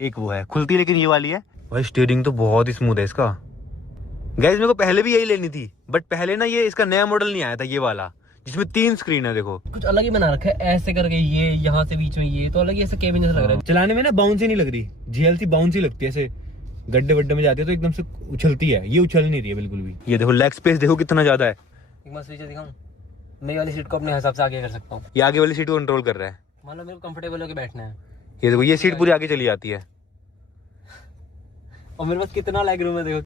एक वो है खुलती, लेकिन ये वाली है भाई। स्टीयरिंग तो बहुत ही स्मूथ है इसका। गाइस मेरे को पहले भी यही लेनी थी, बट पहले ना ये इसका नया मॉडल नहीं आया था ये वाला, जिसमें 3 स्क्रीन है। देखो कुछ अलग ही बना रखा है ऐसे करके, ये यहाँ से बीच में ये तो अलग ही ऐसा केबिन जैसा लग रहा है। चलाने में ना बाउंस ही नहीं लग रही, जीएलसी बाउंस ही लगती है। ऐसे गड्ढे वड्ढे में जाती है तो एकदम से उछलती है, ये उछल नहीं रही है बिल्कुल भी। ये देखो लेग स्पेस देखो कितना ज्यादा है। एक बार स्विच दिखाऊं, मैं वाली सीट को अपने हिसाब से आगे कर सकता हूँ। ये आगे वाली सीट को कंट्रोल कर रहा है। मान लो मेरे को कंफर्टेबल होकर बैठना है, ये देखो ये सीट पूरी आगे चली जाती है। और मेरे पास कितना लेग रूम है देखो।